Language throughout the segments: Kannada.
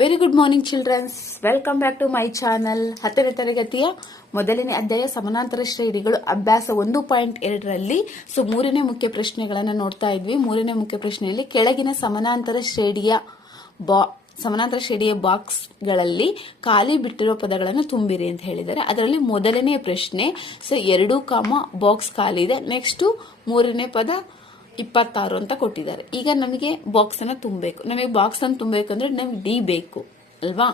Very good morning childrens, welcome back to my channel. 10ನೇ ತರಗತಿಯ ಮೊದಲನೇ ಅಧ್ಯಾಯ ಸಮಾನಾಂತರ ಶ್ರೇಣಿಗಳು ಅಭ್ಯಾಸ 1.2ರಲ್ಲಿ ಮೂರನೇ ಮುಖ್ಯ ಪ್ರಶ್ನೆಗಳನ್ನು ನೋಡ್ತಾ ಇದ್ವಿ. ಮೂರನೇ ಮುಖ್ಯ ಪ್ರಶ್ನೆಯಲ್ಲಿ ಕೆಳಗಿನ ಸಮಾನಾಂತರ ಶ್ರೇಣಿಯ ಬಾಕ್ಸ್ಗಳಲ್ಲಿ ಖಾಲಿ ಬಿಟ್ಟಿರೋ ಪದಗಳನ್ನು ತುಂಬಿರಿ ಅಂತ ಹೇಳಿದ್ದಾರೆ. ಅದರಲ್ಲಿ ಮೊದಲನೇ ಪ್ರಶ್ನೆ 2, ಬಾಕ್ಸ್ ಖಾಲಿ ಇದೆ. ನೆಕ್ಸ್ಟ್ ಮೂರನೇ ಪದ 26 ಅಂತ ಕೊಟ್ಟಿದ್ದಾರೆ. ಈಗ ನಮಗೆ ಬಾಕ್ಸ್ ಅನ್ನ ತುಂಬಬೇಕು. ನಮಗೆ ಬಾಕ್ಸ್ ಅನ್ನು ತುಂಬಬೇಕಂದ್ರೆ ನಮಗೆ ಡಿ ಬೇಕು ಅಲ್ವಾ?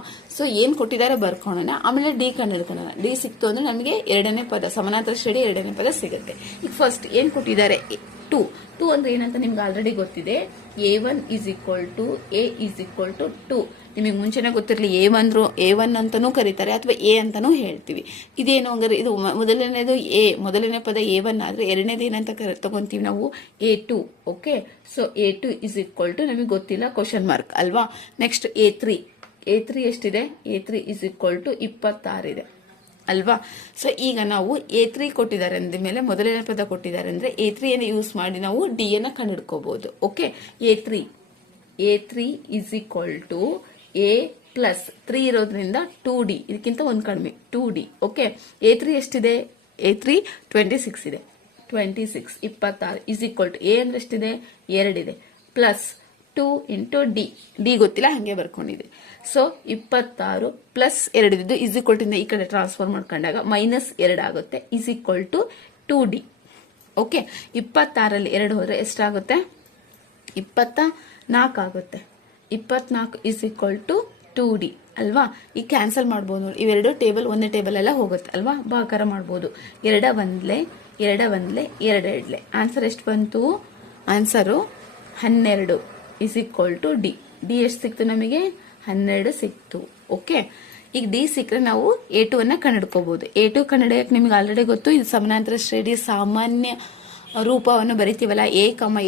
ಏನ್ ಕೊಟ್ಟಿದ್ದಾರೆ ಬರ್ಕೊಳ್ಳೋಣ, ಆಮೇಲೆ ಡಿ ಕಂಡುಹಿಡ್ಕೊಳ್ಳೋಣ. ಡಿ ಸಿಕ್ತು ಅಂದ್ರೆ ನಮಗೆ ಎರಡನೇ ಪದ, ಸಮಾನಾಂತರ ಶ್ರೇಣಿ ಎರಡನೇ ಪದ ಸಿಗುತ್ತೆ. ಈಗ ಫಸ್ಟ್ ಏನ್ ಕೊಟ್ಟಿದ್ದಾರೆ, 2 ಅಂದ್ರೆ ಏನಂತ ನಿಮ್ಗೆ ಆಲ್ರೆಡಿ ಗೊತ್ತಿದೆ. A1 is equal to A is equal to 2. ನಿಮಗೆ ಮುಂಚೆನೆ ಗೊತ್ತಿರಲಿ, A1 ಅಂತಾನೂ ಕರೀತಾರೆ ಅಥವಾ ಎ ಅಂತಾನೂ ಹೇಳ್ತೀವಿ. ಇದೇನು ಹಂಗಾರೆ, ಇದು ಮೊದಲನೇದು ಮೊದಲನೇ ಪದ A1 ಆದ್ರೆ ಎರಡನೇದು ಏನಂತ ತಗೊಂತೀವಿ ನಾವು, A2. Okay, A2 is equal to ನಮಗೆ ಗೊತ್ತಿಲ್ಲ, ಕ್ವಶನ್ ಮಾರ್ಕ್ ಅಲ್ವಾ. ನೆಕ್ಸ್ಟ್ A3 ಎಷ್ಟಿದೆ, A3 is equal to 26 ಇದೆ ಅಲ್ವಾ. ಈಗ ನಾವು A3 ಕೊಟ್ಟಿದ್ದಾರೆ ಅಂದ ಮೇಲೆ, ಮೊದಲನೇ ಪದ ಕೊಟ್ಟಿದ್ದಾರೆ ಅಂದ್ರೆ A3 ಅನ್ನು ಯೂಸ್ ಮಾಡಿ ನಾವು ಡಿ ಅನ್ನ ಕಂಡುಹಿಡ್ಕೋಬಹುದು. Okay, A3 is equal to A plus 3 ಇರೋದ್ರಿಂದ 2D, ಇದಕ್ಕಿಂತ ಒಂದು ಕಡಿಮೆ 2D. ಓಕೆ, A3 ಎಷ್ಟಿದೆ, A3 26 ಇದೆ. 26 is equal to A ಅಂದ್ರೆ ಎಷ್ಟಿದೆ, 2 ಇದೆ, ಪ್ಲಸ್ 2 ಇಂಟು ಡಿ ಗೊತ್ತಿಲ್ಲ, ಹಂಗೆ ಬರ್ಕೊಂಡಿದೆ. 26 ಪ್ಲಸ್ 2 ಇದ್ದು ಇಸ್ ಈಕ್ವಲ್ ಟು ಈ ಕಡೆ ಟ್ರಾನ್ಸ್ಫರ್ ಮಾಡ್ಕೊಂಡಾಗ -2 ಆಗುತ್ತೆ, is equal to 2D. Okay, 26ರಲ್ಲಿ 2 ಹೋದ್ರೆ ಎಷ್ಟಾಗುತ್ತೆ, 24 ಆಗುತ್ತೆ. 24 ಇಸ್ ಈಕ್ವಲ್ ಟು 2D ಅಲ್ವಾ. ಈಗ ಕ್ಯಾನ್ಸಲ್ ಮಾಡ್ಬೋದು ನೋಡಿ, ಇವೆರಡು ಟೇಬಲ್ ಒಂದೇ ಟೇಬಲ್ ಎಲ್ಲ ಹೋಗುತ್ತೆ ಅಲ್ವಾ, ಭಾಗಾಕಾರ ಮಾಡ್ಬೋದು. 2 ಒಂದ್ಲೆ 2 ಆನ್ಸರ್ ಎಷ್ಟು ಬಂತು, answer 12 is equal to D. ಎಷ್ಟು ಸಿಕ್ತು ನಮಗೆ, 12 ಸಿಕ್ತು. ಓಕೆ, ಈಗ ಡಿ ಸಿಕ್ಕರೆ ನಾವು A2 ಅನ್ನ ಕಂಡುಹಿಡ್ಕೋಬಹುದು. A2 ಕಂಡುಹಿಡಿಯಕ್ಕೆ ನಿಮ್ಗೆ ಆಲ್ರೆಡಿ ಗೊತ್ತು, ಇದು ಸಮಾನಾಂತರ ಶ್ರೇಣಿಯ ಸಾಮಾನ್ಯ ರೂಪವನ್ನು ಬರಿತೀವಲ್ಲ,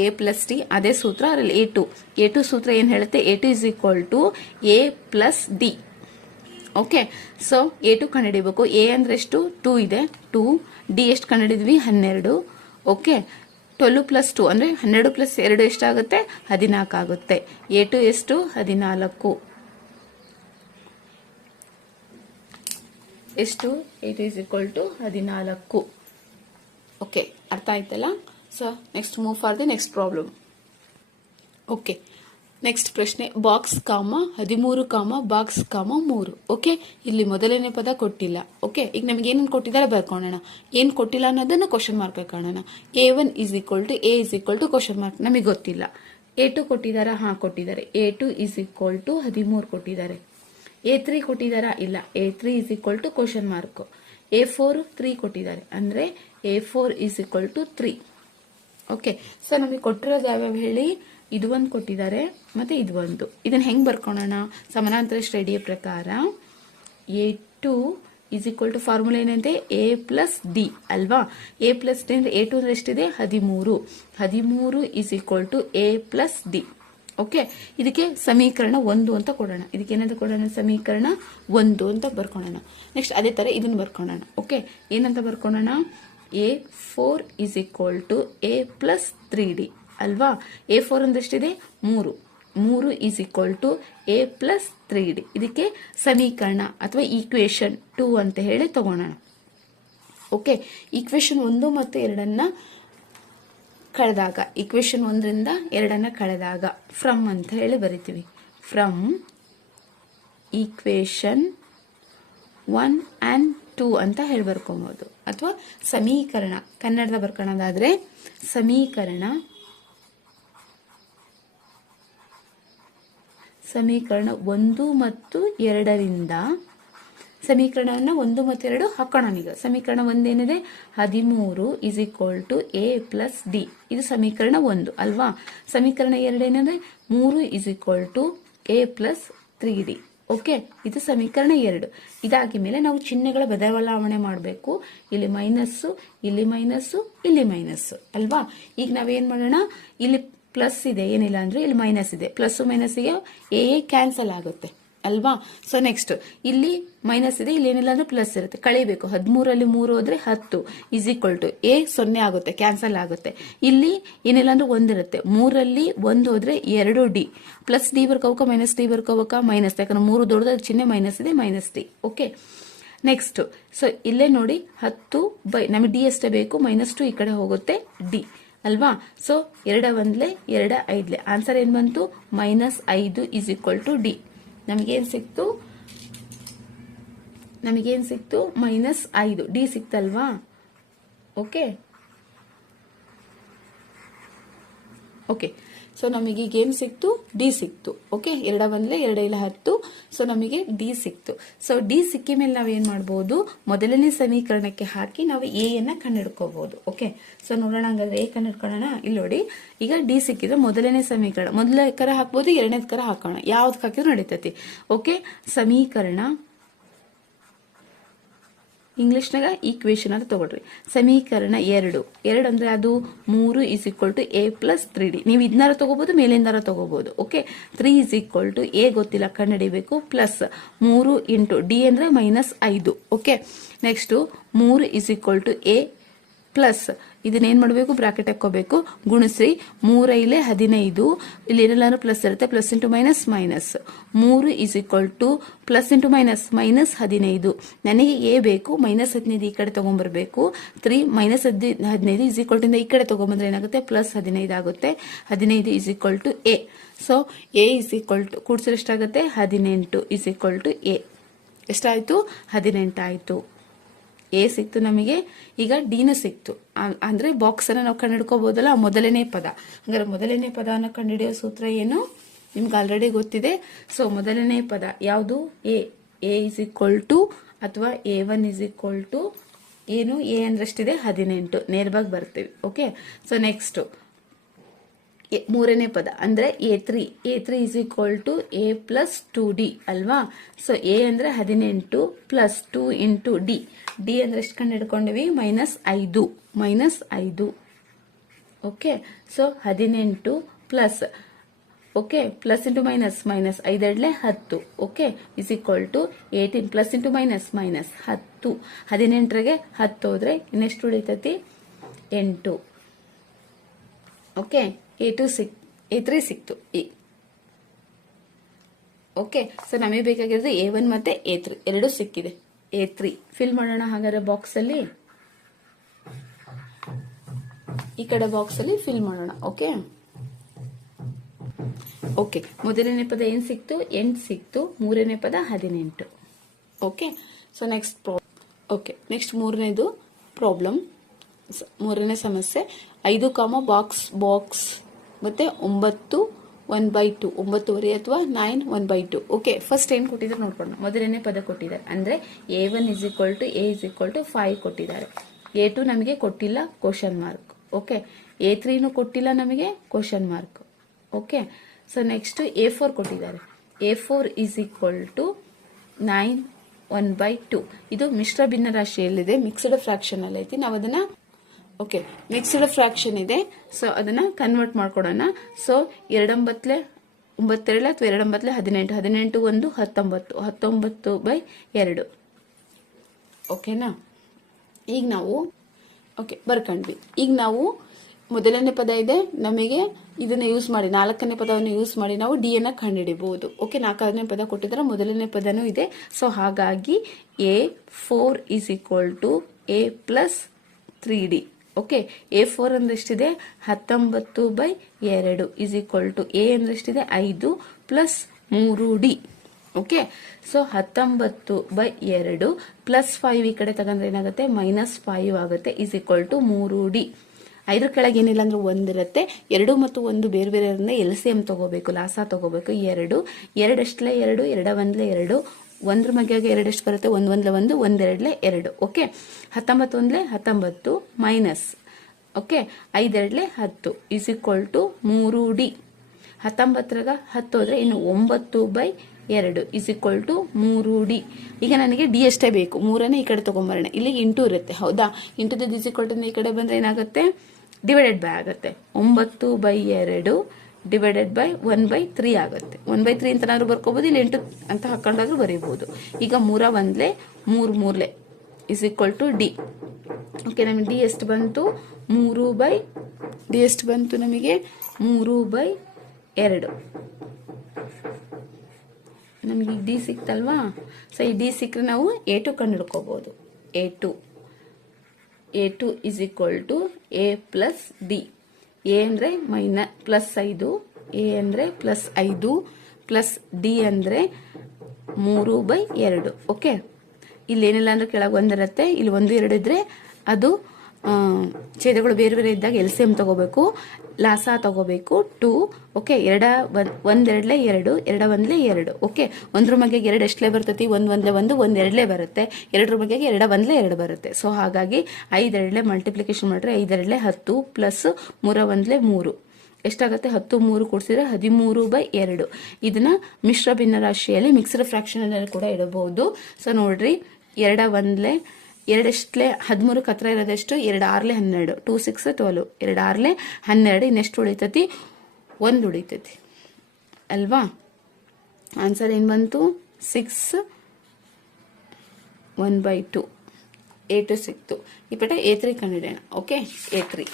A ಪ್ಲಸ್ ಡಿ, ಅದೇ ಸೂತ್ರ. ಅದರಲ್ಲಿ A2 ಸೂತ್ರ ಏನ್ ಹೇಳುತ್ತೆ, A2 is equal to A plus D. Okay, A2 ಕಂಡುಹಿಡಿಬೇಕು. A ಅಂದ್ರೆ ಎಷ್ಟು, 2 ಇದೆ, 2. ಡಿ ಎಷ್ಟು ಕಂಡುಹಿಡಿದ್ವಿ, 12. ಓಕೆ, 12 ಪ್ಲಸ್ 2 ಅಂದ್ರೆ 12 ಪ್ಲಸ್ 2 ಎಷ್ಟಾಗುತ್ತೆ, 14 ಆಗುತ್ತೆ. A2 ಎಷ್ಟು, 14. ಎಷ್ಟು, A2 is equal to 14. Okay, ಅರ್ಥ ಆಯ್ತಲ್ಲ. Next move for the next problem. Okay, next ಪ್ರಶ್ನೆ, ಬಾಕ್ಸ್ 13 ಬಾಕ್ಸ್ 3. ಓಕೆ, ಇಲ್ಲಿ ಮೊದಲನೇ ಪದ ಕೊಟ್ಟಿಲ್ಲ. ಓಕೆ, ಈಗ ನಮ್ಗೆ ಏನೇನು ಕೊಟ್ಟಿದ್ದಾರೆ ಬರ್ಕೊಳ್ಳೋಣ. ಏನ್ ಕೊಟ್ಟಿಲ್ಲ ಅನ್ನೋದನ್ನ ಕ್ವಶನ್ ಮಾರ್ಕ್ ಕಾಣೋಣ. A1 is equal to A is equal to question mark, ನಮಗೆ ಗೊತ್ತಿಲ್ಲ. A2 ಕೊಟ್ಟಿದ್ದಾರಾ, ಕೊಟ್ಟಿದ್ದಾರೆ. A2 ಇಸ್ ಈಕ್ವಲ್ ಟು 13 ಕೊಟ್ಟಿದ್ದಾರೆ. A3 ಕೊಟ್ಟಿದ್ದಾರಾ, ಇಲ್ಲ. A3 is equal to question mark. A4 3 ಕೊಟ್ಟಿದ್ದಾರೆ, ಅಂದ್ರೆ A4 is equal to 3. Okay, ನಮಗೆ ಕೊಟ್ಟಿರೋದು ಯಾವ್ಯಾವ ಹೇಳಿ, ಇದು ಒಂದು ಕೊಟ್ಟಿದ್ದಾರೆ, ಮತ್ತೆ ಇದು ಒಂದು. ಇದನ್ನ ಹೆಂಗ್ ಬರ್ಕೊಳ್ಳೋಣ, ಸಮಾನಾಂತರ ಶ್ರೇಣಿಯ ಪ್ರಕಾರ A2 is equal to formula ಏನಂತೆ, A ಪ್ಲಸ್ ಡಿ ಅಲ್ವಾ. A ಪ್ಲಸ್ ಡಿ ಅಂದ್ರೆ A2 ಅಂದ್ರೆ ಎಷ್ಟಿದೆ, 13 is equal to A plus D. Okay, ಇದಕ್ಕೆ ಸಮೀಕರಣ 1 ಅಂತ ಕೊಡೋಣ. ಇದಕ್ಕೆ ಏನಂತ ಕೊಡೋಣ, ಸಮೀಕರಣ 1 ಅಂತ ಬರ್ಕೊಳ್ಳೋಣ. ನೆಕ್ಸ್ಟ್ ಅದೇ ತರ ಇದನ್ನ ಬರ್ಕೊಳ್ಳೋಣ. ಓಕೆ, ಏನಂತ ಬರ್ಕೊಳ್ಳೋಣ, A4 is equal to A plus 3D ಅಲ್ವಾ. A4 ಅಂದ್ರೆ ಎಷ್ಟಿದೆ, 3 is equal to A plus 3D. ಇದಕ್ಕೆ ಸಮೀಕರಣ ಅಥವಾ ಈಕ್ವೇಶನ್ 2 ಅಂತ ಹೇಳಿ ತಗೋಣ. ಓಕೆ, ಈಕ್ವೇಶನ್ 1 ಮತ್ತು 2 ಕಳೆದಾಗ, ಈಕ್ವೇಶನ್ 1ರಿಂದ 2 ಕಳೆದಾಗ ಫ್ರಮ್ ಅಂತ ಹೇಳಿ ಬರಿತೀವಿ. ಫ್ರಮ್ ಈಕ್ವೇಶನ್ 1 and 2 ಅಂತ ಹೇಳಿ ಬರ್ಕೊಬಹುದು. ಅಥವಾ ಸಮೀಕರಣ, ಕನ್ನಡದ ಬರ್ಕೊಳ್ಳೋದಾದ್ರೆ ಸಮೀಕರಣ 1 ಮತ್ತು 2ರಿಂದ ಸಮೀಕರಣವನ್ನ 1 ಮತ್ತು 2 ಹಾಕೋಣ. ಈಗ ಸಮೀಕರಣ 1 ಏನಿದೆ, 13 is equal to A plus D. ಇದು ಸಮೀಕರಣ 1 ಅಲ್ವಾ. ಸಮೀಕರಣ 2 ಏನಿದೆ, 3 is equal to A plus 3D. Okay, ಇದು ಸಮೀಕರಣ 2. ಇದಾಗಿ ಮೇಲೆ ನಾವು ಚಿಹ್ನೆಗಳ ಬದಲಾವಣೆ ಮಾಡಬೇಕು. ಇಲ್ಲಿ ಮೈನಸ್ಸು, ಇಲ್ಲಿ ಮೈನಸ್ಸು, ಇಲ್ಲಿ ಮೈನಸ್ಸು ಅಲ್ವಾ. ಈಗ ನಾವೇನ್ ಮಾಡೋಣ, ಇಲ್ಲಿ ಪ್ಲಸ್ ಇದೆ, ಏನಿಲ್ಲ ಅಂದ್ರೆ ಇಲ್ಲಿ ಮೈನಸ್ ಇದೆ. ಪ್ಲಸ್ ಮೈನಸ್ಗೆ A ಕ್ಯಾನ್ಸಲ್ ಆಗುತ್ತೆ ಅಲ್ವಾ. ಸೊ ನೆಕ್ಸ್ಟ್ ಇಲ್ಲಿ ಮೈನಸ್ ಇದೆ, ಇಲ್ಲಿ ಏನಿಲ್ಲ ಅಂದ್ರೆ ಪ್ಲಸ್ ಇರುತ್ತೆ, ಕಳಿಬೇಕು. 13ರಲ್ಲಿ 3 ಹೋದ್ರೆ 10 ಇಸ್ ಈಕ್ವಲ್ ಟು ಎ 0 ಆಗುತ್ತೆ, ಕ್ಯಾನ್ಸಲ್ ಆಗುತ್ತೆ. ಇಲ್ಲಿ ಏನಿಲ್ಲ ಅಂದ್ರೆ 1 ಇರುತ್ತೆ, 3ರಲ್ಲಿ 1 ಹೋದ್ರೆ 2d, ಪ್ಲಸ್ ಡಿ ಬರ್ಕೋಬೇಕ ಮೈನಸ್ ಡಿ ಬರ್ಕೋಬೇಕ, ಮೈನಸ್, ಯಾಕಂದ್ರೆ 3 ದೊಡ್ಡದ ಚಿಹ್ನೆ ಮೈನಸ್ ಇದೆ, minus D. Okay, next so ಇಲ್ಲೇ ನೋಡಿ 10 ಬೈ, ನಮಗೆ ಡಿ ಅಷ್ಟೇ ಬೇಕು, -2 ಈ ಕಡೆ ಹೋಗುತ್ತೆ ಡಿ ಅಲ್ವಾ. ಸೊ 2 1 2 5 ಆನ್ಸರ್ ಏನ್ ಬಂತು, -5 ಇಸ್ ಈಕ್ವಲ್ ಟು ಡಿ. ನಮಗೇನ್ ಸಿಕ್ತು -5 ಡಿ ಸಿಕ್ತಲ್ವಾ. ಓಕೆ ಓಕೆ, ಸೊ ನಮಗೆ ಈಗ ಏನ್ ಸಿಕ್ತು, ಡಿ ಸಿಕ್ತು. ಓಕೆ, 2 1 2 10, ಸೊ ನಮಗೆ ಡಿ ಸಿಕ್ತು. ಸೊ ಡಿ ಸಿಕ್ಕಿ ಮೇಲೆ ನಾವೇನ್ ಮಾಡ್ಬೋದು, ಮೊದಲನೇ ಸಮೀಕರಣಕ್ಕೆ ಹಾಕಿ ನಾವು ಎ ಯನ್ನ ಕಂಡುಹಿಡ್ಕೋಬಹುದು. ಓಕೆ, ಸೊ ನೋಡೋಣ ಹಂಗಾದ್ರೆ ಎ ಕಂಡುಹಿಡ್ಕೊಳ್ಳೋಣ. ಇಲ್ಲಿ ನೋಡಿ, ಈಗ ಡಿ ಸಿಕ್ಕಿದ್ರೆ ಮೊದಲನೇ ಸಮೀಕರಣ, ಮೊದಲ ಕರ ಹಾಕ್ಬೋದು, ಎರಡನೇದ ಕರ ಹಾಕೋಣ, ಯಾವ್ದು ಹಾಕಿದ್ರು ನಡೀತೈತಿ. ಓಕೆ, ಸಮೀಕರಣ ಇಂಗ್ಲಿಷ್ನಾಗ ಈಕ್ವೇಶನ್ ಅಂತ ತಗೊಳ್ರಿ. ಸಮೀಕರಣ 2 ಅಂದ್ರೆ ಅದು 3 is equal to A plus 3d. ನೀವು ಇದನ್ನಾರ ತಗೋಬಹುದು, ಮೇಲಿಂದಾರ ತಗೋಬಹುದು. Okay, 3 is equal to A ಗೊತ್ತಿಲ್ಲ ಕಂಡುಹಿಡಿಬೇಕು, ಪ್ಲಸ್ 3 ಇಂಟು ಡಿ ಅಂದ್ರೆ -5. Okay, next 3 is equal to A plus ಇದನ್ನೇನ್ ಮಾಡಬೇಕು, ಬ್ರಾಕೆಟ್ ಹಾಕೋಬೇಕು, ಗುಣಿಸ್ರಿ 3 5 15, ಇಲ್ಲಿ ಏನೆಲ್ಲ ಪ್ಲಸ್ ಇರುತ್ತೆ, plus into minus minus, 3 is equal to plus into minus -15. ನನಗೆ ಎ ಬೇಕು, -15 ಈ ಕಡೆ ತಗೊಂಡ್ಬರ್ಬೇಕು, 3 -15 ಇಸ್ ಈಕ್ವಲ್ ಟು ಈ ಕಡೆ ತಗೊಂಡ್ಬಂದ್ರೆ ಏನಾಗುತ್ತೆ, +15 ಆಗುತ್ತೆ. 15 is equal to A. So A is equal to ಕೂಡಿಸಿದ್ರೆ ಎಷ್ಟಾಗುತ್ತೆ, 18 ಇಸ್ ಈಕ್ವಲ್ ಟು ಎ. ಎಷ್ಟಾಯ್ತು, 18 ಆಯ್ತು. ಎ ಸಿಕ್ತು ನಮಗೆ. ಈಗ ಡಿನ ಸಿಕ್ತು, ಅಂದ್ರೆ ಬಾಕ್ಸ್ ಅನ್ನ ನಾವು ಕಂಡುಹಿಡ್ಕೋಬಹುದಲ್ಲ, ಮೊದಲನೇ ಪದ. ಹಂಗಾರೆ ಮೊದಲನೇ ಪದವನ್ನು ಕಂಡುಹಿಡಿಯೋ ಸೂತ್ರ ಏನು, ನಿಮ್ಗೆ ಆಲ್ರೆಡಿ ಗೊತ್ತಿದೆ. ಸೊ ಮೊದಲನೇ ಪದ ಯಾವುದು, ಎ ಇಸ್ ಈಕ್ವಲ್ ಟು ಅಥವಾ A1 ಇಸ್ ಈಕ್ವಲ್ ಟು ಏನು, ಎ ಅಂದ್ರಷ್ಟಿದೆ 18, ನೇರವಾಗಿ ಬರ್ತೀವಿ. ಓಕೆ, ಸೊ ನೆಕ್ಸ್ಟ್ ಮೂರನೇ ಪದ ಅಂದ್ರೆ A3 is equal to A plus 2d ಅಲ್ವಾ. ಸೊ ಎ ಅಂದ್ರೆ 18 ಪ್ಲಸ್ 2 ಇಂಟು ಡಿ. ಡಿ ಅಂದ್ರೆ ಎಷ್ಟು ಕಂಡು ಹಿಡ್ಕೊಂಡಿವಿ, -5. Okay, so 18 plus, okay, plus into minus minus, 5 10. Okay, is equal to 18 plus into minus minus 10. 18ಗೆ 10 ಹೋದ್ರೆ ಇನ್ನೆಷ್ಟು ಉಳಿತೈತಿ, 8. ಓಕೆ, A3 ಸಿಕ್ತು. ಓಕೆ, ಸೊ ನಮಗೆ ಬೇಕಾಗಿರೋದು A1 ಮತ್ತೆ A3 ಎರಡು ಸಿಕ್ಕಿದೆ. A3 ಫಿಲ್ ಮಾಡೋಣ ಹಾಗಾದ್ರೆ ಬಾಕ್ಸ್ ಅಲ್ಲಿ, ಈ ಕಡೆ ಬಾಕ್ಸ್ ಅಲ್ಲಿ ಫಿಲ್ ಮಾಡೋಣ. ಓಕೆ ಓಕೆ, ಮೊದಲನೇ ಪದ ಏನ್ ಸಿಕ್ತು, 8 ಸಿಕ್ತು. ಮೂರನೇ ಪದ 18. Okay, so next okay, next ಮೂರನೇದು ಪ್ರಾಬ್ಲಮ್, ಮೂರನೇ ಸಮಸ್ಯೆ. 5, ಬಾಕ್ಸ್ ಮತ್ತೆ 9 1/2, 9 ಅಥವಾ 9 1/2. ಓಕೆ, ಫಸ್ಟ್ ಏನ್ ಕೊಟ್ಟಿದ್ದಾರೆ ನೋಡ್ಕೊಂಡು, ಮೊದಲನೇ ಪದ ಕೊಟ್ಟಿದ್ದಾರೆ, ಅಂದ್ರೆ A1 is equal to A is equal to 5 ಕೊಟ್ಟಿದ್ದಾರೆ. A2 ನಮಗೆ ಕೊಟ್ಟಿಲ್ಲ, ಕ್ವಶನ್ ಮಾರ್ಕ್. ಓಕೆ, A3 ಕೊಟ್ಟಿಲ್ಲ ನಮಗೆ, question mark. Okay, so next A4 ಕೊಟ್ಟಿದ್ದಾರೆ. A4 is equal to 9 1/2. ಇದು ಮಿಶ್ರ ಭಿನ್ನ ರಾಶಿಯಲ್ಲಿದೆ, ಮಿಕ್ಸ್ಡ್ ಫ್ರಾಕ್ಷನ್ ಅಲ್ಲಿ ಐತಿ. ನಾವು ಅದನ್ನ ಓಕೆ, ಮಿಕ್ಸ್ಡ್ ಫ್ರಾಕ್ಷನ್ ಇದೆ, ಸೊ ಅದನ್ನ ಕನ್ವರ್ಟ್ ಮಾಡ್ಕೊಡೋಣ. ಸೊ 2 9 9 ಅಥವಾ 2 9 18, 18 1 19, 19/2. ಓಕೆನಾ. ಈಗ ನಾವು ಓಕೆ ಬರ್ಕೊಂಡ್ವಿ. ಈಗ ನಾವು ಮೊದಲನೇ ಪದ ಇದೆ, ನಮಗೆ ಇದನ್ನ ಯೂಸ್ ಮಾಡಿ, ನಾಲ್ಕನೇ ಪದವನ್ನು ಯೂಸ್ ಮಾಡಿ ನಾವು ಡಿ ಅನ್ನ ಕಂಡುಹಿಡಿಬಹುದು. ಓಕೆ, ನಾಲ್ಕನೇ ಪದ ಕೊಟ್ಟಿದ್ರೆ ಮೊದಲನೇ ಪದನೂ ಇದೆ. ಸೊ ಹಾಗಾಗಿ A4 is equal to A plus 3d. Okay, A4 ಅಂದ್ರೆ ಎಷ್ಟಿದೆ, 19/2 ಇಸ್ ಈಕ್ವಲ್ ಟು ಎ ಅಂದ್ರೆ ಎಷ್ಟಿದೆ, 5 plus 3d. Okay, so 19/2 plus 5 ಈ ಕಡೆ ತಗೊಂಡ್ರೆ ಏನಾಗುತ್ತೆ, -5 ಆಗುತ್ತೆ, ಇಸ್ ಈಕ್ವಲ್ ಟು 3d. 5 ಕೆಳಗೆ ಏನಿಲ್ಲ ಅಂದ್ರೆ 1 ಇರುತ್ತೆ. 2 ಮತ್ತು 1 ಬೇರೆ ಬೇರೆ LCM ತಗೋಬೇಕು, ಲಾಸ ತಗೋಬೇಕು. 2 ಎಷ್ಟಲೆ 2, 2 1 2, 1 ಮಗ್ಯಾಗ 2 ಎಷ್ಟು ಬರುತ್ತೆ, 1 1 1, 1 2 2. Okay, 19 1 19 minus, okay, 5 2 10 is equal to 3d. 19ರಾಗ 10 ಹೋದ್ರೆ ಇನ್ನು 9/2 ಇಸ್ ಈಕ್ವಲ್ ಟು 3d. ಈಗ ನನಗೆ ಡಿ ಅಷ್ಟೇ ಬೇಕು, 3ನೇ ಈ ಕಡೆ ತಗೊಂಬರೋಣ. ಇಲ್ಲಿ ಇಂಟು ಇರುತ್ತೆ, ಹೌದಾ. ಇಂಟು ಇಸ್ ಈಕ್ವಲ್ ಟು ಈ ಕಡೆ ಬಂದ್ರೆ ಏನಾಗುತ್ತೆ, ಡಿವೈಡೆಡ್ ಬೈ ಆಗುತ್ತೆ. 9/2 ಡಿವೈಡೆಡ್ ಬೈ 1/3 ಆಗುತ್ತೆ. 1/3 ಅಂತನಾದ್ರೂ ಬರ್ಕೋಬಹುದು, ಇಲ್ಲಿ 8 ಅಂತ ಹಾಕೊಂಡಾದ್ರೂ ಬರೀಬಹುದು. ಈಗ 3 1 3 3 is equal to D. Okay, ನಮಗೆ ಡಿ ಎಷ್ಟು ಬಂತು? 3/ಡಿ ಎಷ್ಟು ಬಂತು ನಮಗೆ? 3/2. ನಮಗೆ ಡಿ ಸಿಕ್ತಲ್ವಾ? ಸೊ ಈ ಡಿ ಸಿಕ್ಕರೆ ನಾವು A2 ಕಂಡುಹಿಡ್ಕೋಬಹುದು. A2 is equal to A plus D. A ಅಂದರೆ +5, ಎ ಅಂದರೆ +5 ಪ್ಲಸ್ ಡಿ ಅಂದರೆ 3/2. ಓಕೆ, ಇಲ್ಲಿ ಏನಿಲ್ಲ ಅಂದ್ರೆ ಕೆಳಗೆ 1 ಇರುತ್ತೆ, ಇಲ್ಲಿ 1 2 ಇದ್ರೆ ಅದು ಛೇದಗಳು ಬೇರೆ ಬೇರೆ ಇದ್ದಾಗ LCM ತಗೋಬೇಕು, ಲಾಸ ತಗೋಬೇಕು 2. ಓಕೆ, 1 2 2, 2 1 2. ಓಕೆ, 1 ಮಗೆ 2 ಎಷ್ಟಲೇ ಬರ್ತೈತಿ? 1 1 1, 1 2 ಬರುತ್ತೆ. 2 ಮಗೆ 2 1 2 ಬರುತ್ತೆ. ಸೊ ಹಾಗಾಗಿ 5 2 ಮಲ್ಟಿಪ್ಲಿಕೇಶನ್ ಮಾಡಿದ್ರೆ 5 2 10 ಪ್ಲಸ್ 3 1 3 ಎಷ್ಟಾಗುತ್ತೆ? 10 3 ಕೂಡಿಸಿದ್ರೆ 13/2. ಇದನ್ನ ಮಿಶ್ರ ಭಿನ್ನರಾಶಿಯಲ್ಲಿ ಮಿಕ್ಸ್ಡ್ ಫ್ರಾಕ್ಷನ್ ಅಲ್ಲಿ ಕೂಡ ಇಡಬಹುದು. ಸೊ ನೋಡ್ರಿ, 2 1 2 ಎಷ್ಟಲೇ 13 ಹತ್ರ ಇರೋದೆಷ್ಟು? 2 6 12, 2 6 12, 2 6 12. ಇನ್ನೆಷ್ಟು ಉಳಿತೈತಿ? 1 ಉಳಿತೈತಿ ಅಲ್ವಾ? ಆನ್ಸರ್ ಏನು ಬಂತು? 6 1/2. A2 ಸಿಕ್ತು. ಈ ಪಟ A3 ಕಂಡಿಡೋಣ. Okay, A3.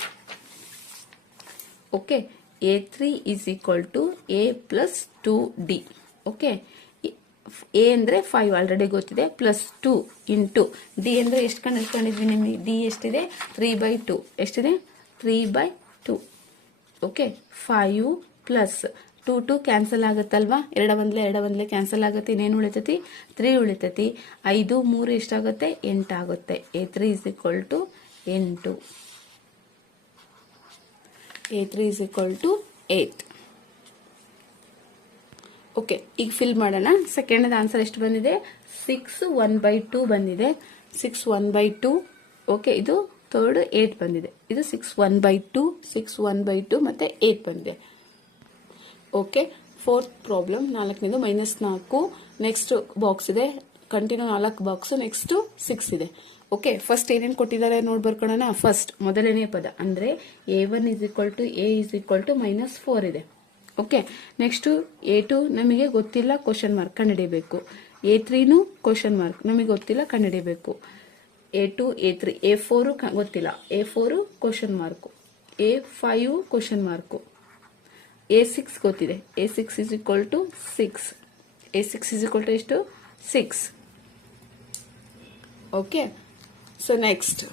Okay, A3 is equal to A plus 2D. Okay, A ಅಂದರೆ 5 ಆಲ್ರೆಡಿ ಗೊತ್ತಿದೆ, +2 ಇಂಟು ಡಿ ಅಂದರೆ ಎಷ್ಟು ಕಂಡಿದ್ವಿ ನಿಮಗೆ? ಡಿ ಎಷ್ಟಿದೆ? 3/2. ಎಷ್ಟಿದೆ? 3/2. ಓಕೆ, 5 ಪ್ಲಸ್ 2 2 ಕ್ಯಾನ್ಸಲ್ ಆಗುತ್ತಲ್ವಾ? 2 1 2 1 ಕ್ಯಾನ್ಸಲ್ ಆಗುತ್ತೆ. ಇನ್ನೇನು ಉಳಿತೈತಿ? 3 ಉಳಿತೈತಿ. 5 3 ಎಷ್ಟಾಗುತ್ತೆ? 8 ಆಗುತ್ತೆ. A3 is equal to 8. A3 is equal to 8. Okay, ಈಗ ಫಿಲ್ ಮಾಡೋಣ. ಸೆಕೆಂಡ್ ಆನ್ಸರ್ ಎಷ್ಟು ಬಂದಿದೆ? 6 1/2 ಬಂದಿದೆ. 6 1/2. ಓಕೆ, ಇದು ಥರ್ಡ್ 8 ಬಂದಿದೆ. ಇದು 6 1/2, 6 1/2 ಮತ್ತೆ 8 ಬಂದಿದೆ. ಓಕೆ, ಫೋರ್ತ್ ಪ್ರಾಬ್ಲಮ್ 4ನೇದು -4. ನೆಕ್ಸ್ಟ್ ಬಾಕ್ಸ್ ಇದೆ, ಕಂಟಿನ್ಯೂ 4 ಬಾಕ್ಸ್. ನೆಕ್ಸ್ಟ್ 6 ಇದೆ. ಓಕೆ, ಫಸ್ಟ್ ಏನೇನು ಕೊಟ್ಟಿದ್ದಾರೆ ನೋಡಿ ಬರ್ಕೊಳ್ಳೋಣ. ಫಸ್ಟ್ ಮೊದಲನೇ ಪದ ಅಂದ್ರೆ A1 is equal to A is equal to -4 ಇದೆ. ಓಕೆ, ನೆಕ್ಸ್ಟ್ A2 ನಮಗೆ ಗೊತ್ತಿಲ್ಲ, ಕ್ವಶನ್ ಮಾರ್ಕ್ ಕಂಡುಹಿಡಿಯಬೇಕು. A3 ಕ್ವಶನ್ ಮಾರ್ಕ್ ನಮಗೆ ಗೊತ್ತಿಲ್ಲ, ಕಂಡುಹಿಡಿಯಬೇಕು. A2 A3 A4 ಗೊತ್ತಿಲ್ಲ, A4 question mark, A5 question mark, A6 ಗೊತ್ತಿದೆ, A6 is equal to 6. A6 is equal to ಎಷ್ಟು? 6. ಓಕೆ, ಸೊ ನೆಕ್ಸ್ಟ್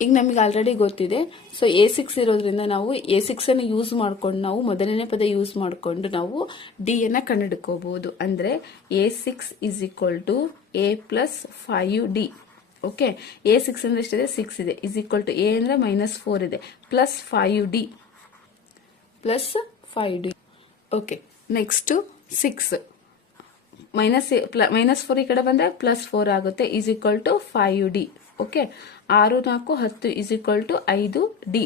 ಈಗ ನಮಗೆ ಆಲ್ರೆಡಿ ಗೊತ್ತಿದೆ. ಸೊ A6 ಇರೋದ್ರಿಂದ ನಾವು A6 ಅನ್ನು ಯೂಸ್ ಮಾಡ್ಕೊಂಡು ನಾವು ಮೊದಲನೇ ಪದ ಯೂಸ್ ಮಾಡ್ಕೊಂಡು ನಾವು ಡಿ ಅನ್ನ ಕಂಡುಹಿಡ್ಕೋಬಹುದು. ಅಂದ್ರೆ A6 is equal to A plus 5D. Okay, A6 ಅಂದ್ರೆ ಎಷ್ಟಿದೆ? 6 ಇದೆ. ಇಸ್ ಈಕ್ವಲ್ ಟು A ಅಂದ್ರೆ -4 ಇದೆ, ಪ್ಲಸ್ 5D. ಓಕೆ, ನೆಕ್ಸ್ಟ್ 6 -4 ಈ ಕಡೆ ಬಂದ್ರೆ +4 ಆಗುತ್ತೆ. Is equal to 5D. Okay, 6 4 10 is equal to 5D.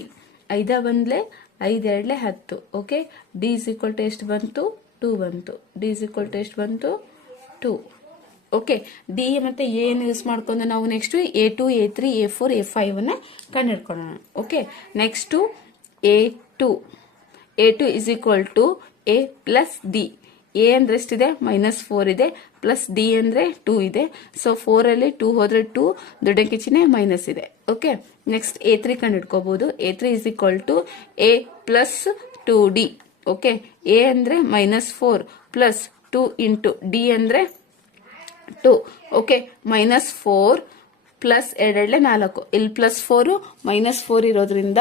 5 1 5 2 10. Okay, D is equal to ಎಷ್ಟು ಬಂತು? 2 ಬಂತು. ಡಿ ಇಸ್ ಈಕ್ವಲ್ ಟು ಎಷ್ಟು ಬಂತು? 2. ಓಕೆ, ಡಿ ಮತ್ತೆ ಎ ಯೂಸ್ ಮಾಡ್ಕೊಂಡು ನಾವು next A2 A3 A4 A5 ಅನ್ನ ಕಂಡುಹಿಡ್ಕೊಳ್ಳೋಣ. Okay, next A2 is equal to A plus D. A ಅಂದ್ರೆ ಎಷ್ಟಿದೆ? -4 ಇದೆ, ಪ್ಲಸ್ ಡಿ ಅಂದ್ರೆ 2 ಇದೆ. ಸೊ 4 ಅಲ್ಲಿ 2 ಹೋದ್ರೆ 2, ದೊಡ್ಡಕ್ಕೆ ಚಿಹ್ನೆ ಮೈನಸ್ ಇದೆ. ಓಕೆ, ನೆಕ್ಸ್ಟ್ A3 ಕಂಡುಹಿಡ್ಕೋಬಹುದು. A3 is equal to A plus 2D. Okay, A ಅಂದ್ರೆ -4 ಪ್ಲಸ್ 2 ಇಂಟು ಡಿ ಅಂದ್ರೆ 2. ಓಕೆ, -4 ಪ್ಲಸ್ 2 4, ಇಲ್ಲಿ +4 -4 ಇರೋದ್ರಿಂದ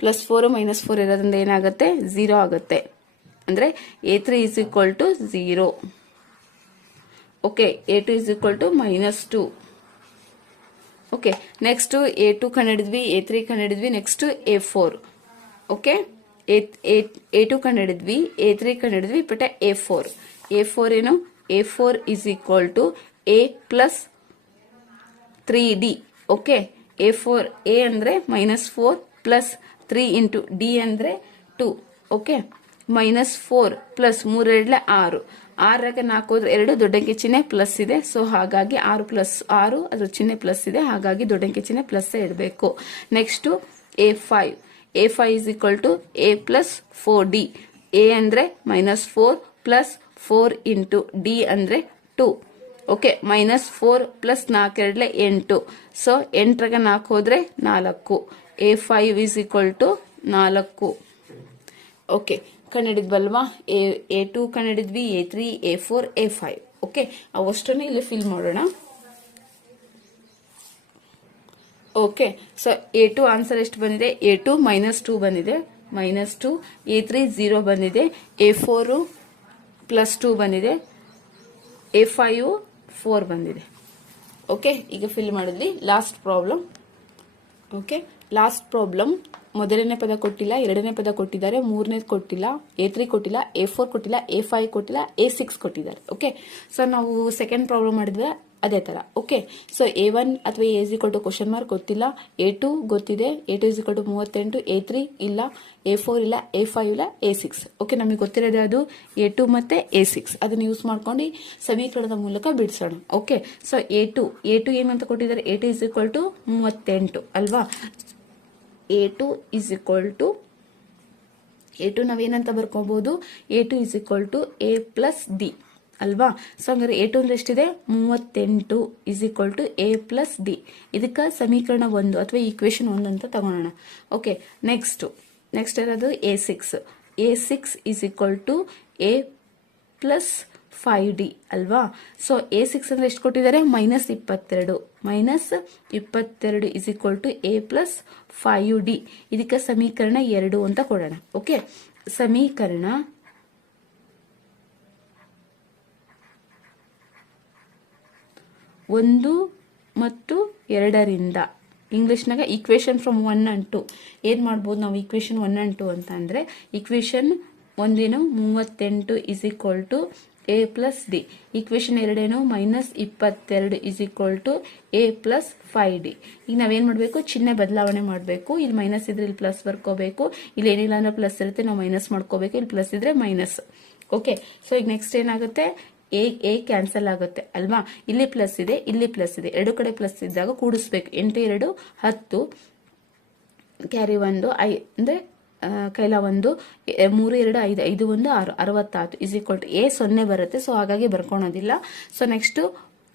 +4 -4 ಇರೋದ್ರಿಂದ ಏನಾಗುತ್ತೆ? 0 ಆಗುತ್ತೆ. ಅಂದ್ರೆ A3 is equal to 0. Okay, A2 is equal to -2. Okay, next A2 ಕಂಡುಹಿಡಿದ್ವಿ, A3 ಕಂಡುಹಿಡಿದ್ವಿ. Next A4. ಓಕೆ, A2 ಕಂಡುಹಿಡಿದ್ವಿ, A3 ಕಂಡುಹಿಡಿದ್ವಿ, ಬಟ್ A4 ಏನು? A4 is equal to A plus 3D. Okay, A4 A ಅಂದ್ರೆ -4 ಪ್ಲಸ್ 3 ಇಂಟು ಡಿ ಅಂದ್ರೆ 2. ಓಕೆ, -4 ಪ್ಲಸ್ 3 2 6 6 4 ಹೋದ್ರೆ 2 ದೊಡ್ಡಂಕಿ ಚಿಹ್ನೆ ಪ್ಲಸ್ ಇದೆ. ಸೊ ಹಾಗಾಗಿ 6 ಪ್ಲಸ್ 6 ಅದ್ರ ಚಿಹ್ನೆ ಪ್ಲಸ್ ಇದೆ, ಹಾಗಾಗಿ ದೊಡ್ಡಂಕಿ ಚಿಹ್ನೆ ಪ್ಲಸ್ ಇಡಬೇಕು. Next A5 is equal to A plus 4D. A ಅಂದ್ರೆ -4 ಪ್ಲಸ್ 4 ಇಂಟು ಡಿ ಅಂದ್ರೆ 2. Okay, -4 plus 4 2 8. ಸೊ 8 4 ಹೋದ್ರೆ 4. A5 is equal to 4. Okay, ಕಂಡಿಡಿದ್ವಲ್ವಾ? A2 ಕಂಡಿಡಿದ್ವಿ, A3, A4, A5. ಓಕೆ, ಅವಷ್ಟನ್ನು ಇಲ್ಲಿ ಫಿಲ್ ಮಾಡೋಣ. ಓಕೆ, ಸೊ A2 ಆನ್ಸರ್ ಎಷ್ಟು ಬಂದಿದೆ? A2 -2 ಬಂದಿದೆ, -2. A3 0 ಬಂದಿದೆ, A4 +2 ಬಂದಿದೆ, A5 4 ಬಂದಿದೆ. ಓಕೆ, ಈಗ ಫಿಲ್ ಮಾಡಿದ್ವಿ. Last problem. Okay, last problem. ಮೊದಲನೇ ಪದ ಕೊಟ್ಟಿಲ್ಲ, ಎರಡನೇ ಪದ ಕೊಟ್ಟಿದ್ದಾರೆ, ಮೂರನೇದು ಕೊಟ್ಟಿಲ್ಲ, A3 ಕೊಟ್ಟಿಲ್ಲ, A4 ಕೊಟ್ಟಿಲ್ಲ, A5 ಕೊಟ್ಟಿಲ್ಲ, A6 ಕೊಟ್ಟಿದ್ದಾರೆ. ಓಕೆ, ಸೊ ನಾವು ಸೆಕೆಂಡ್ ಪ್ರಾಬ್ಲಮ್ ಮಾಡಿದ್ವಿ ಅದೇ ತರ. ಓಕೆ, ಸೊ A1 ಅಥವಾ A = ಕ್ವಶನ್ ಮಾರ್ಕ್ ಗೊತ್ತಿಲ್ಲ, A2 ಗೊತ್ತಿದೆ, A2 = 38, A3 ಇಲ್ಲ, A4 ಇಲ್ಲ, A5 ಇಲ್ಲ, A6. ಓಕೆ, ನಮಗೆ ಗೊತ್ತಿರೋದು ಅದು A2 ಮತ್ತೆ A6. ಅದನ್ನ ಯೂಸ್ ಮಾಡ್ಕೊಂಡು ಸಮೀಕರಣದ ಮೂಲಕ ಬಿಡಿಸೋಣ. ಓಕೆ, ಸೊ A2 ಏನಂತ ಕೊಟ್ಟಿದ್ದಾರೆ? A2 = 38 ಅಲ್ವಾ? A2 ನಾವೇನಂತ ಬರ್ಕೋಬಹುದು? A2 = A ಪ್ಲಸ್ ಡಿ ಅಲ್ವಾ? ಸೊ ಹಂಗಾರೆ A2 ಅಂದ್ರೆ ಎಷ್ಟಿದೆ? 38 = A ಪ್ಲಸ್ ಡಿ. ಇದಕ್ಕೆ ಸಮೀಕರಣ 1 ಅಥವಾ ಈಕ್ವೇಶನ್ 1 ಅಂತ ತಗೊಳ್ಳೋಣ. ಓಕೆ, ನೆಕ್ಸ್ಟ್ ಇರೋದು A6 = A ಪ್ಲಸ್ 5D ಅಲ್ವಾ? ಸೊ A6 ಅಂದ್ರೆ ಎಷ್ಟು ಕೊಟ್ಟಿದ್ದಾರೆ? -22 = A ಪ್ಲಸ್ 5D. ಇದಕ್ಕೆ ಸಮೀಕರಣ 2 ಅಂತ ಕೊಡೋಣ. ಓಕೆ, ಸಮೀಕರಣ 1 ಮತ್ತು 2ರಿಂದ ಇಂಗ್ಲಿಷ್ನಾಗ ಈಕ್ವೇಶನ್ ಫ್ರಮ್ 1 and 2 ಏನ್ ಮಾಡ್ಬೋದು ನಾವು? ಈಕ್ವೇಶನ್ 1 and 2 ಅಂತ ಅಂದ್ರೆ equation 1 38 A plus D, equation 2 -22 A plus 5D. ಈಗ ನಾವೇನ್ ಮಾಡ್ಬೇಕು? ಚಿಹ್ನೆ ಬದಲಾವಣೆ ಮಾಡಬೇಕು. ಇಲ್ಲಿ ಮೈನಸ್ ಇದ್ರೆ ಇಲ್ಲಿ ಪ್ಲಸ್ ಬರ್ಕೋಬೇಕು, ಇಲ್ಲಿ ಏನಿಲ್ಲ ಅಂದ್ರೆ ಪ್ಲಸ್ ಇರುತ್ತೆ, ನಾವು ಮೈನಸ್ ಮಾಡ್ಕೋಬೇಕು, ಇಲ್ಲಿ ಪ್ಲಸ್ ಇದ್ರೆ ಮೈನಸ್. ಓಕೆ, ಸೊ ಈಗ ನೆಕ್ಸ್ಟ್ ಏನಾಗುತ್ತೆ? A ಕ್ಯಾನ್ಸಲ್ ಆಗುತ್ತೆ ಅಲ್ವಾ? ಇಲ್ಲಿ ಪ್ಲಸ್ ಇದೆ, ಇಲ್ಲಿ ಪ್ಲಸ್ ಇದೆ, ಎರಡು ಕಡೆ ಪ್ಲಸ್ ಇದ್ದಾಗ ಕೂಡಿಸ್ಬೇಕು. 8 2 10, ಕ್ಯಾರಿ 1 ಅಂದ್ರೆ ಕೈಲ 1, 3 2 5, 5 1 6, 66 A 0 ಬರುತ್ತೆ. ಸೊ ಹಾಗಾಗಿ ಬರ್ಕೊಳೋದಿಲ್ಲ. ಸೊ ನೆಕ್ಸ್ಟ್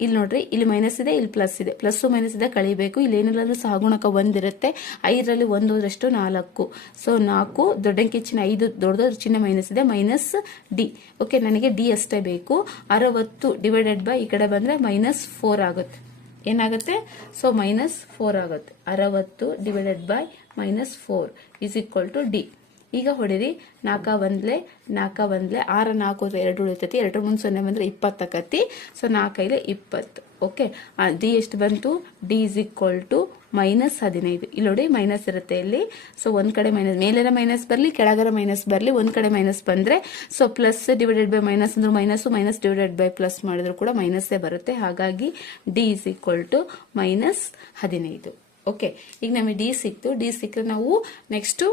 ಇಲ್ಲಿ ನೋಡ್ರಿ, ಇಲ್ಲಿ ಮೈನಸ್ ಇದೆ, ಇಲ್ಲಿ ಪ್ಲಸ್ ಇದೆ, ಪ್ಲಸ್ ಮೈನಸ್ ಇದೆ, ಕಳಿಬೇಕು. ಇಲ್ಲಿ ಏನಿಲ್ಲ ಅಂದ್ರೆ ಸಹಗುಣಕ 1 ಇರುತ್ತೆ. 5ರಲ್ಲಿ 1 ಹೋದ್ರಷ್ಟು 4. ಸೊ 4 ದೊಡ್ಡಂಕಿ ಚಿಹ್ನೆ 5 ದೊಡ್ಡದ ಚಿಹ್ನೆ ಮೈನಸ್ ಇದೆ, -D. ಓಕೆ, ನನಗೆ D ಅಷ್ಟೇ ಬೇಕು. 60 ಡಿವೈಡೆಡ್ ಬೈ ಈ ಕಡೆ ಬಂದ್ರೆ -4 ಆಗುತ್ತೆ. ಏನಾಗುತ್ತೆ? ಸೊ -4 ಆಗುತ್ತೆ. 60 ಡಿವೈಡೆಡ್ ಬೈ -4 = D. ಈಗ ಹೊಡಿರಿ, 4 1 6 4 ಹೋದ್ರೆ 2 ಉಳಿತೈತಿ, 2 ಮುಂದೆ 0 ಬಂದ್ರೆ 20 ಆಕತಿ. ಸೊ 4 20. ಓಕೆ, ಡಿ ಎಷ್ಟು ಬಂತು? D = -15. ಇಲ್ಲಿ ನೋಡಿ ಮೈನಸ್ ಇರುತ್ತೆ ಇಲ್ಲಿ. ಸೊ ಒಂದ್ ಕಡೆ ಮೈನಸ್, ಮೇಲೆಲ್ಲ ಮೈನಸ್ ಬರ್ಲಿ, ಕೆಳಗರ ಮೈನಸ್ ಬರ್ಲಿ, ಒಂದ್ ಕಡೆ ಮೈನಸ್ ಬಂದ್ರೆ so plus divided by minus ಅಂದ್ರೆ minus, minus divided by plus ಮಾಡಿದ್ರು ಕೂಡ ಮೈನಸ್ಸೇ ಬರುತ್ತೆ. ಹಾಗಾಗಿ D = -15. ಓಕೆ, ಈಗ ನಮಗೆ ಡಿ ಸಿಕ್ತು. ಡಿ ಸಿಕ್ಕರೆ ನಾವು ನೆಕ್ಸ್ಟ್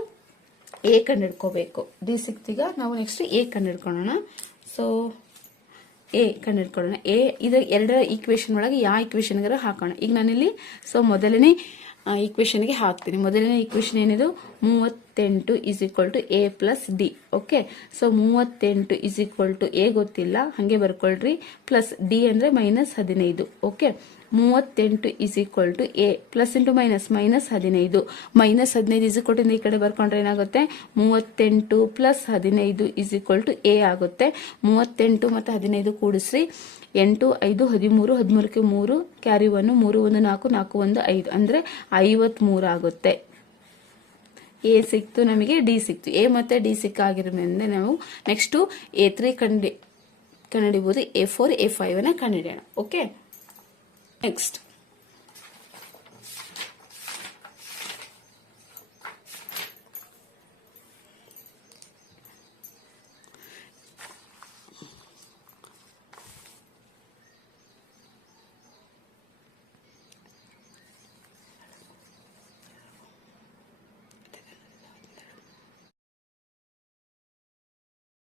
A ಕಂಡಿಡ್ಕೋಬೇಕು. ಡಿ ಸಿಕ್ತೀಗ ನಾವು ನೆಕ್ಸ್ಟ್ A ಕಂಡಿಡ್ಕೊಳ್ಳೋಣ. ಸೊ A ಕಂಡಿಡ್ಕೊಳ್ಳೋಣ. ಇದು ಎರಡರ ಈಕ್ವೇಶನ್ ಒಳಗೆ ಯಾವ ಈಕ್ವೇಶನ್ಗಾರ ಹಾಕೋಣ. ಈಗ ನಾನಿಲ್ಲಿ ಸೊ ಮೊದಲನೇ ಈಕ್ವೇಶನ್ಗೆ ಹಾಕ್ತೀನಿ. ಮೊದಲನೇ ಈಕ್ವೇಶನ್ ಏನಿದು? 38 A plus D. Okay, so 38 A ಗೊತ್ತಿಲ್ಲ, ಹಂಗೆ ಬರ್ಕೊಳ್ರಿ, ಪ್ಲಸ್ ಡಿ ಅಂದ್ರೆ -15. Okay, 38 A plus into minus -15. -15 ಈ ಕಡೆ ಬರ್ಕೊಂಡ್ರೆ ಏನಾಗುತ್ತೆ? 38 ಪ್ಲಸ್ 15 A ಆಗುತ್ತೆ. 38 ಮತ್ತು 15 ಕೂಡಿಸ್ರಿ, 8 5 13, 13ಕ್ಕೆ 3, ಕ್ಯಾರಿ 1, 3 1 4, 4 1 5 ಅಂದ್ರೆ 53 ಆಗುತ್ತೆ. A ಸಿಕ್ತು ನಮಗೆ, ಡಿ ಸಿಕ್ತು. A ಮತ್ತೆ ಡಿ ಸಿಕ್ಕಾಗಿರೋದ್ರಿಂದ ನಾವು ನೆಕ್ಸ್ಟ್ A3 ಕಂಡಿಡಿಬಹುದು, A4 A5 ಕಂಡಿಡಿಯೋಣ. Okay, next